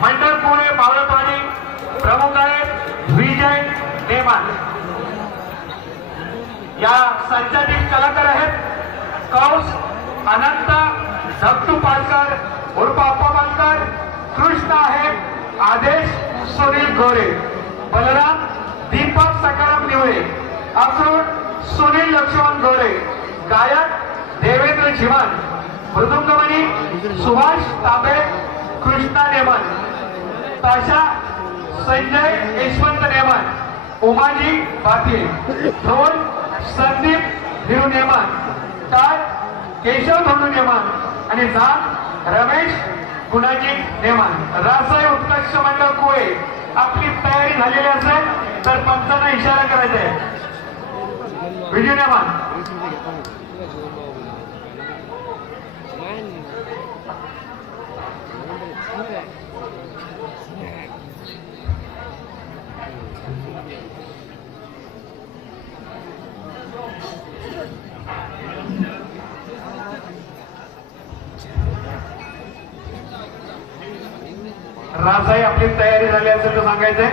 मंडळ पुणे पावळपाणी प्रमुख आहेत विजय नेमान या संचालित कलाकार आहेत कौस अनंत धबतू पालकर उर्फ अप्पा पालकर कृष्ण आहे आदेश सुनील गोरे बलराम दीपक सकाराम निवळे अक्रूर सुनील लक्ष्मण गोरे गायक देवेंद्र जीवन मृदुंगमणी सुभाष तांबे कृष्णा नेमन ताशा संजय यशवंत नेमन उमाजी पाटील ढोल संदीप हिरू नेमान टाळ केशव धोंडू नेमान आणि जात रमेश गुणाजी नेमान. रासाय उत्कर्ष मंडळ कुळे आपली तयारी झालेली असेल तर पंचांना इशारा करायचा आहे. विजय नेमान रासाई आपली तयारी झाली असेल तर सांगायचंय.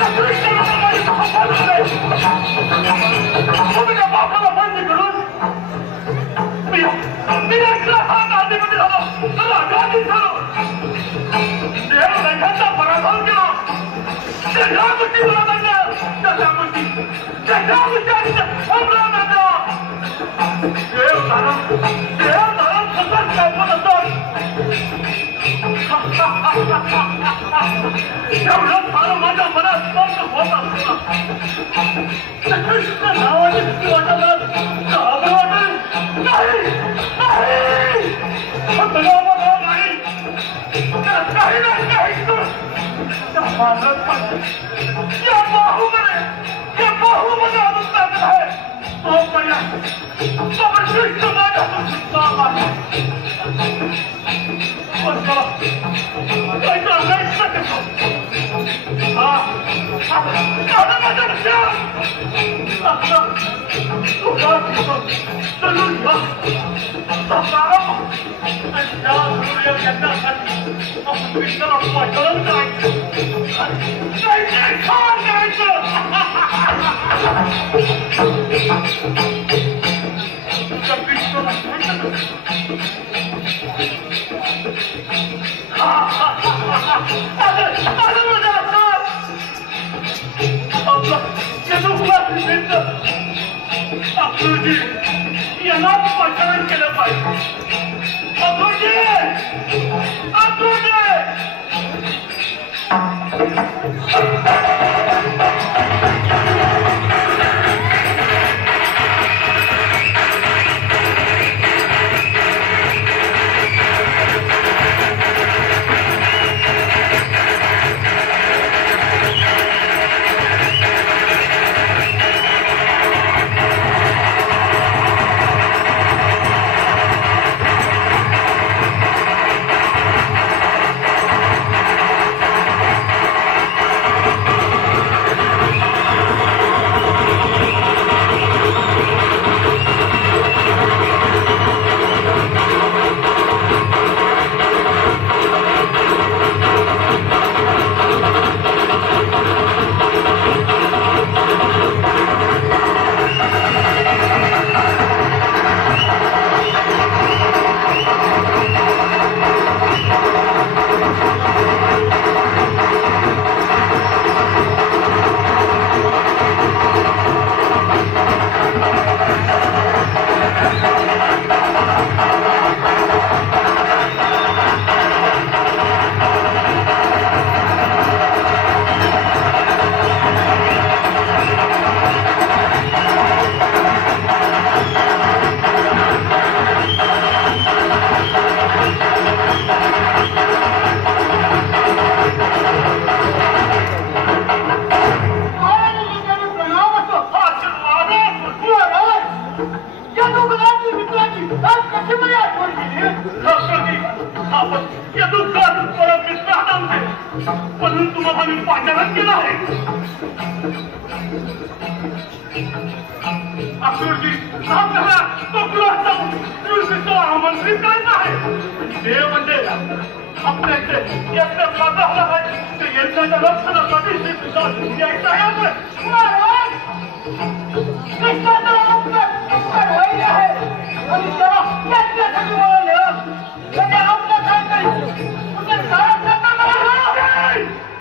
¡Aprende! 하면 안 되는데 나도 나도 안 가는 사람 내가 날 갖다 바라보냐 내 잘못이 돌아간다. 내 잘못이 내 잘못이 아니다 올라간다. 내가 나랑 내가 나랑 정말 잘못했다 야우리 바로 맞아 봐라 맞아 봐라 나와지 나와지 나와지. 나와지. 나와지 काय काय 哎呀，没有钱呐！我被他活生生的，真是他真是，哈哈哈哈！我被他活生生的，哈哈哈哈！大哥，大哥，大哥！大哥，你怎么？了？सांगितलं यांना पठण केलं पाहिजे. अतुलजी! अतुलजी! मी पाचारण केलं आहे अक्षरजी आपल्याला तो गृहाचा निवृत्तीचं आमंत्रित करायचं आहे ते म्हणजे आपल्याकडे यज्ञ साधा आहे ते यज्ञाच्या लक्षणासाठी श्रीकृष्ण यायचं आहे आपण महाराज कृष्णाचं आहे आणि त्याला यज्ञासाठी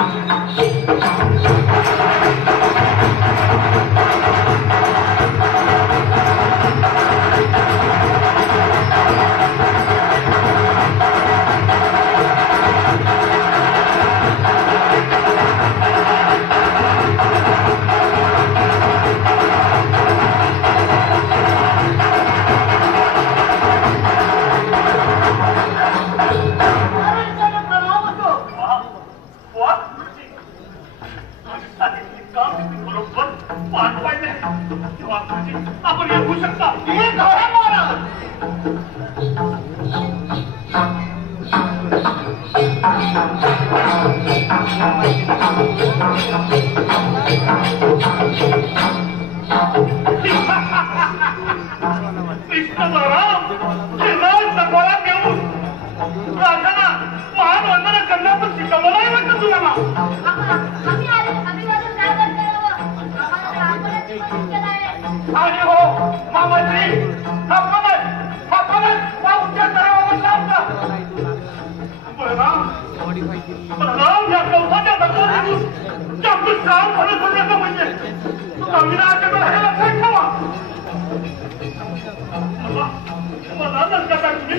Thank you. राजांना महान वंदना करण्याचं शिकवलं नाही वाटतं तुला? ना आम्ही आले अभिवादन काय करता यावं आम्हाला ब्राह्मणाची मदत केलाय आणि हो मामाजी आपणच आपणच उच्च स्तरावर लावता या काम म्हणजे. हे लक्षात ठेवा मला मला नसता तुम्ही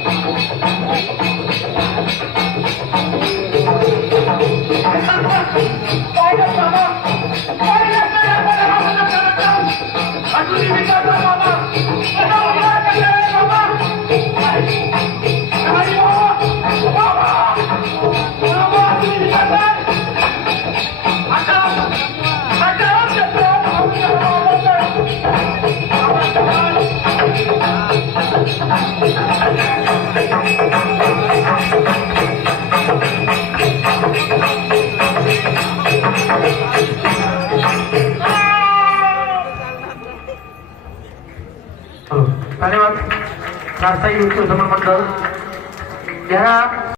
नारसाई उत्सव समर म्हटलं या